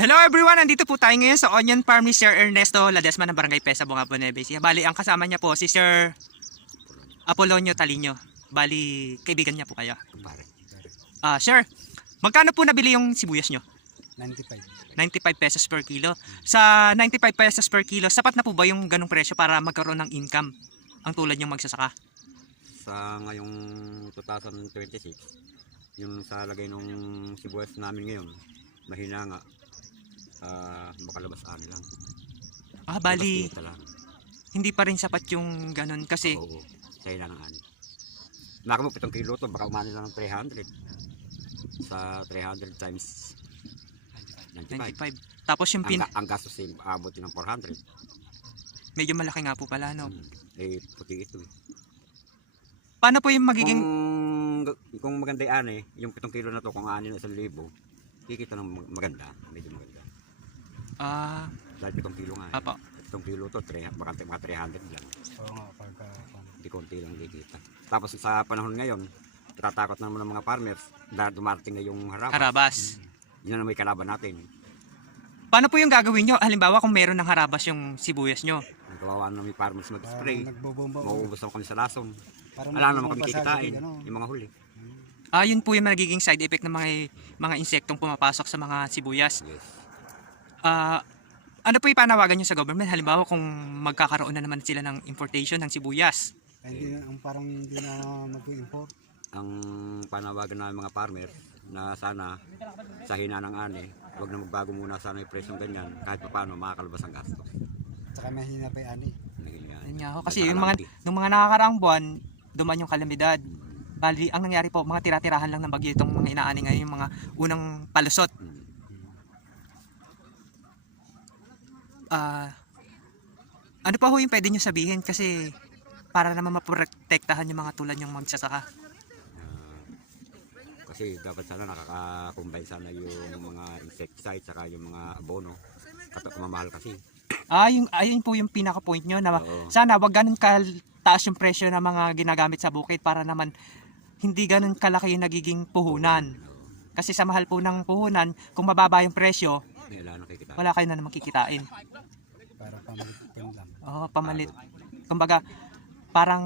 Hello everyone! Nandito po tayo ngayon sa onion farm ni Sir Ernesto Ladesma ng Barangay Pesa, Bungabo, Nueva Ecija. Bali, ang kasama niya po si Sir Apolonio Talino. Bali, kaibigan niya po kayo. Sir, magkano po nabili yung sibuyas nyo? 95. 95 pesos per kilo. Sa 95 pesos per kilo, sapat na po ba yung ganong presyo para magkaroon ng income ang tulad yung magsasaka? Sa ngayong 2026, yung sa lagay ng sibuyas namin ngayon, mahina nga. Makalabas ani lang. Bali, Labas lang. hindi pa rin sapat yung ganon kasi... Oo, sa'yo lang ang ani. Naka mo 7 kilo to, baka umani lang ng 300. Sa 300 times 95. 95. Tapos yung Ang gastos ay aabot ng 400. medyo malaki nga po pala, no? Eh, puti ito. Paano po yung magiging... Kung maganda yung ani, yung 7 kilo na to, kung ani na 1,000, kikita ng maganda, medyo maganda. Dahil 7 kilo nga. Apo. 7 kilo to, baka mga 300 lang. Oo nga, pagka... Hindi konti lang kikita. Tapos sa panahon ngayon, natatakot naman ng mga farmers dahil dumarating na yung harabas. Harabas. Yun na may kalaban natin. Paano po yung gagawin nyo? Halimbawa kung meron ng harabas yung sibuyas nyo. Nagkawawa na may farmers mag-spray. Nagbobomba. Mauubos naman kami sa lason. Parang Wala naman kami nagbobomba sa kikitain, gilid, ano? yung mga huli. Yun po yung nagiging side effect ng mga insektong pumapasok sa mga sibuyas. Yes. Ano po yung panawagan nyo sa government? Halimbawa kung magkakaroon na naman sila ng importation ng sibuyas. Ay, hindi na, parang hindi na mag-import. Ang panawagan ng mga farmers na sana sa hina ng ani, huwag na magbago muna sana yung presyong ganyan kahit paano makakalabas ang gastos. Tsaka mahina pa yan eh. Yun nga ho. Kasi yung nung mga nakakaraang buwan, duman yung kalamidad. Bali, ang nangyari po, mga tira-tirahan lang ng bagyo itong mga inaani ngayon, yung mga unang palusot. Ano pa ho yung pwede nyo sabihin? Kasi para naman maprotektahan yung mga tulad yung magsasaka. Kasi dapat sana nakaka-combine sana yung mga insecticide saka yung mga abono. Mamahal kasi. Ayun po yung pinaka-point nyo na sana wag ganun kataas yung presyo ng mga ginagamit sa bukid para naman hindi ganun kalaki yung nagiging puhunan. Kasi sa mahal po ng puhunan, kung mababa yung presyo, wala kayo na naman kikitain. Para pamalit lang. Pamalit. Kumbaga, parang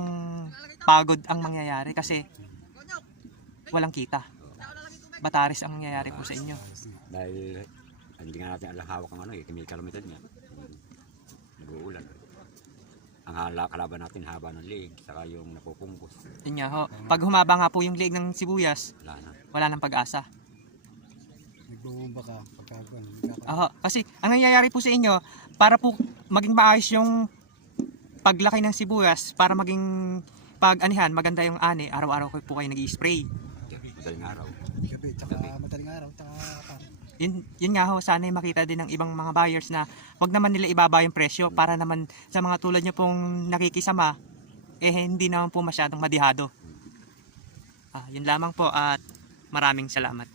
pagod ang mangyayari kasi walang kita. Bataris ang mangyayari po sa inyo. Dahil hindi nga natin alahawak ang may kalamitan niya. Nag-uulan. Ang kalaban natin haba ng liig, saka yung napupungkos. Yun nga ho. Pag humaba nga po yung liig ng sibuyas, wala nang pag-asa. Nagbobomba ka pagkagawa. Kasi ang nangyayari po sa inyo, para po maging maayos yung paglaki ng sibuyas, para maging pag-anihan, maganda yung ani, araw-araw po kayo nag-i-spray. Madaling araw. Gabi, tsaka madaling araw, tsaka Yun nga ho, sana makita din ng ibang mga buyers na wag naman nila ibaba yung presyo para naman sa mga tulad nyo pong nakikisama, hindi naman po masyadong madihado. Yun lamang po at maraming salamat.